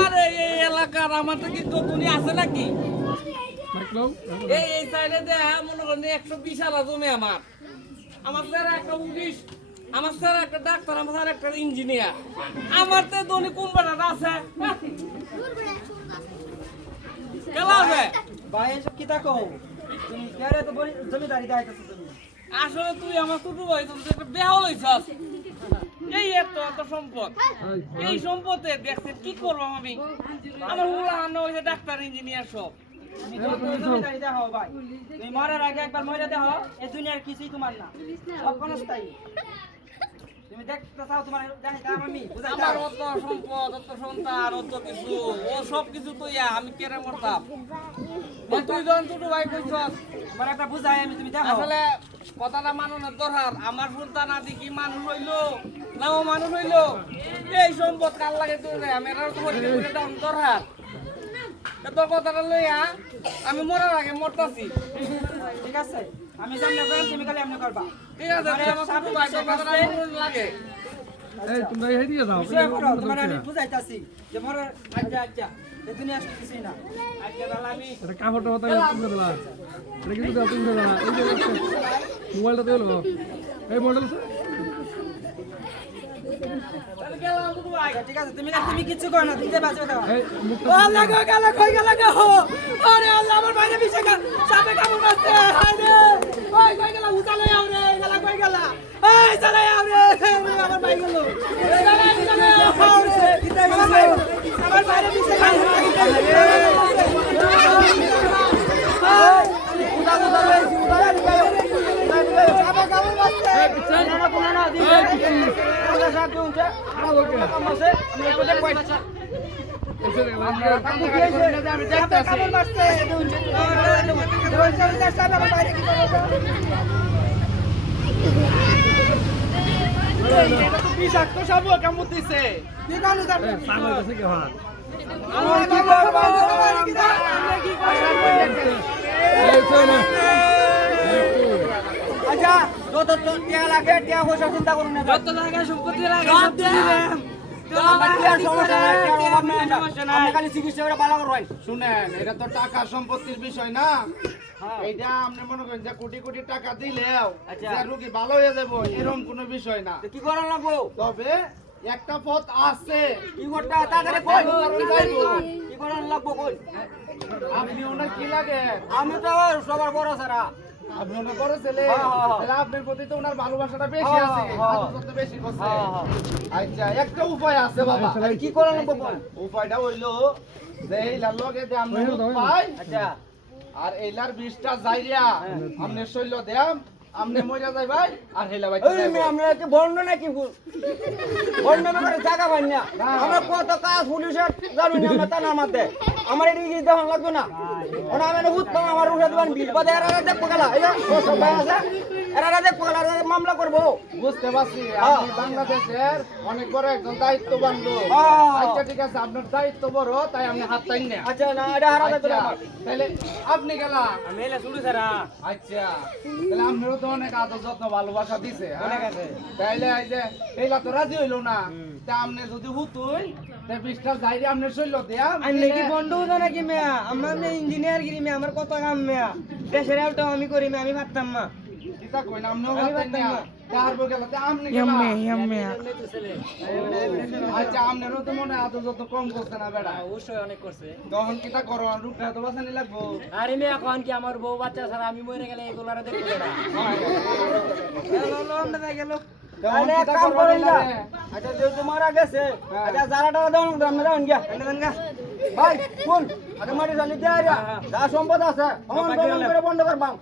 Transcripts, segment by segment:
আরে এই এলাকার আমার তো কিন্তু তুমি আছে নাকি এই সাইডে দেয়া মনে করেন 120 আলা জমি আমার স্যার একটা পুলিশ আমার স্যার একটা ডাক্তার আমার স্যার একটা ইঞ্জিনিয়ার আমার তো ধনী কোন বেড়াটা আছে কেলা আছে ভাই এসব কি তাকো তুমি কেরে তো জমিদারি দাইতাছ তুমি আসলে তুই আমার ছোট ভাই তুই একটা বেহাল হইছস এই এত সম্পদ এই সম্পদে দেখছেন কি করবো আমি আমার হুলা আনো হইছে ডাক্তার ইঞ্জিনিয়ার সব জমিদারি দাও ভাই তুমি মরার আগে একবার মরে দাও এই দুনিয়ার কিছুই তোমার না সব ক্ষণস্থায়ী তুমি দেখতে চাও তোমার দেখাইতাম আমি বুঝাইতাম আমার অত সম্পদ অত সন্তান অত কিছু ও সব কিছু তো আমি কেড়ে মরতাম তুই যখন ছোট ভাই কইছস মানে একটা বুঝাই আমি তুমি দেখো আসলে কথাটা মানানোর দরকার আমার সন্তান আদি কি মানুষ হইলো না ও মানুষ হইলো এই সম্পদ কার লাগে তুই আমি এটা দরকার তোর কথাটা লইয়া আমি মরার আগে মরতাছি ঠিক আছে আমি সামনে করেন তুমি খালি এমনি করবা ঠিক আছে আমার ছোট ভাই তোর কথাটা লাগে এই তোমরা এই দিয়ে দাও বিষয় করো তোমার আমি বুঝাইতাছি যে মরার আচ্ছা এই দুনিয়া কিছুই না আজকে তাহলে আমি এটা কাপড়টা হতা তুমি দিলা এটা কিন্তু দাও তুমি দিলা এই যে মোবাইলটা দিলো এই মডেল তাহলে গেলাম ছোট ভাই ঠিক আছে তুমি কিছু করো না দিতে বাঁচবে দাও এই মুখটা ও আল্লাহ গো গেল কই গেল গো আরে আল্লাহ আমার বাইরে বিছে গেল সাপে কামড় মারছে আরে ওই কই গেল উতালে আও রে গেল কই গেল এই চলে আও রে আমার ভাই গেল চলে আও রে আমার বাইরে বিছে গেল উতা উতা রে সাপে কামড় মারছে এই পিছনে না কোনা না দিছে ওটা সাপ দিউছে আর ওকে কামড়ছে আমি কোথায় কইছা এসে গেলাম আমি দেখতাছি কামড় মারছে দিউছে সাপ আমার বাইরে কি করব এটা তো বিষাক্ত সাপ কামড় দিছে কি কানু যাবে সামনে কাছে কি হয় আমার কি করব আমার কি করব এই চলে আচ্ছা যত টিয়া লাগে টিয়া পয়সা চিন্তা করুন না যত জায়গা সম্পত্তি লাগে সব সব দিয়ে দিলাম আমার টিয়ার সমস্যা নাই টিয়ার অভাব নাই আপনি খালি চিকিৎসা করে ভালো করবেন শুনেন এটা তো টাকা সম্পত্তির বিষয় না এইটা আপনি মনে করেন যে কোটি কোটি টাকা দিলেও আচ্ছা। যে রোগী ভালো হয়ে যাবো এরকম কোনো বিষয় না তো কি করার লাগবো তবে একটা পথ আছে কি করতে তাড়াতাড়ি কই কি করার লাগবো কই আপনি ওনার কি লাগে আমি তো সবার বড় সারা আপনি ওনার বড় ছেলে হ্যাঁ, হ্যাঁ, হ্যাঁ। তাহলে আপনার প্রতি তো ওনার ভালোবাসাটা বেশি হ্যাঁ, আছে হ্যাঁ। আদর বেশি করছে আচ্ছা একটা উপায় আছে বাবা কি করার লাগবো কই উপায়টা হইলো যে এইলার লগে যে আমরা পাই আচ্ছা আর এইলার 20টা যাইরা আমনে শৈল দেম আমনে মইরা যাই ভাই আর হেলা ভাই ওই মে আমরা কি বন্ধ নাকি বন্ধ না করে জায়গা পাই না আমরা কত কাজ পুলিশের জানি না আমরা তার নামাতে আমার এদিকে কি দেওয়া লাগবে না ওনা আমি উত্তম আমার উঠে দিবেন বিল বাদে এরা দেখবো গেলা এই সব ভাই আছে এরা দেখবো গেলা মামলা করবো বুঝতে পারছি আপনি বাংলাদেশের অনেক বড় একজন দায়িত্ববান লোক হ্যাঁ। আচ্ছা ঠিক আছে আপনার দায়িত্ব বড় তাই আপনি হাত টাইন না আচ্ছা না এটা হারা দেখবে তাহলে আপনি গেলা আমি এলা শুরু সারা আচ্ছা তাহলে আপনারও তো অনেক আদর যত্ন ভালোবাসা দিছে হ্যাঁ? অনেক আছে। তাইলে এই যে এইলা তো রাজি হইলো না তা আপনি যদি হুতুই তা 20টা যাইরে আপনি শৈল দেয়া আমি কি বন্ধু হতো নাকি মেয়া আমার ইঞ্জিনিয়ার গিরি মেয়া আমার কত কাম মেয়া দেশের আউটাও আমি করি মেয়া আমি ভাবতাম না কিতা কই না আপনিও আমি হাত পারতাম টাইন না। না তারপর গেলা তা আপনি গেলা আচ্ছা আপনারও তো মনে আদর যত্ন কম করছে না বেড়া অবশ্যই অনেক করছে তখন কিতা করো রূপটা তো বাঁচানি লাগবো আরে মেয়া এখন কি আমার বউ বাচ্চা ছাড়া আমি মরে গেলে এগুলার দেখবো না তখন এক কিতা কাম করবো করেন না নিলামে? আচ্ছা যেহেতু মারা গেছে আচ্ছা যারা টাকা দেন আমরা যান গিয়া ভাই কোন আগে মাটি জানি দেয়া যা সম্পদ আছে আমার বন্ধ করে বন্ধ করবাম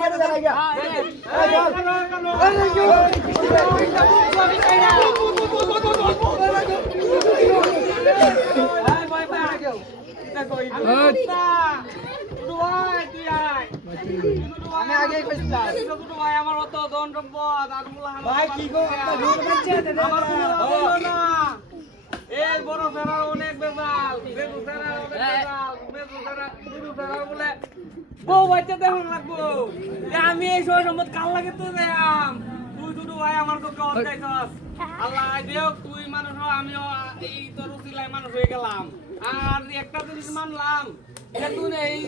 মাটি জানা গিয়া আমি আগে কইছিলাম আমার অত দন সম্পদ আর মুলাহান ভাই কি গো আমার কোনো হলো না এই বড় ফেরা অনেক বেজাল বেজু ফেরা অনেক বেজাল বেজু ফেরা দুদু ফেরা বলে বউ বাচ্চা দেখুন লাগবো যে আমি এই সময় সম্পদ কাল লাগে তো যাম তুই দুদু ভাই আমার তো কল যাইছস আল্লাহ দেখ তুই মানুষ আমিও এই তোর উচিলায় মানুষ হয়ে গেলাম আর একটা জিনিস মানলাম যে তুই এই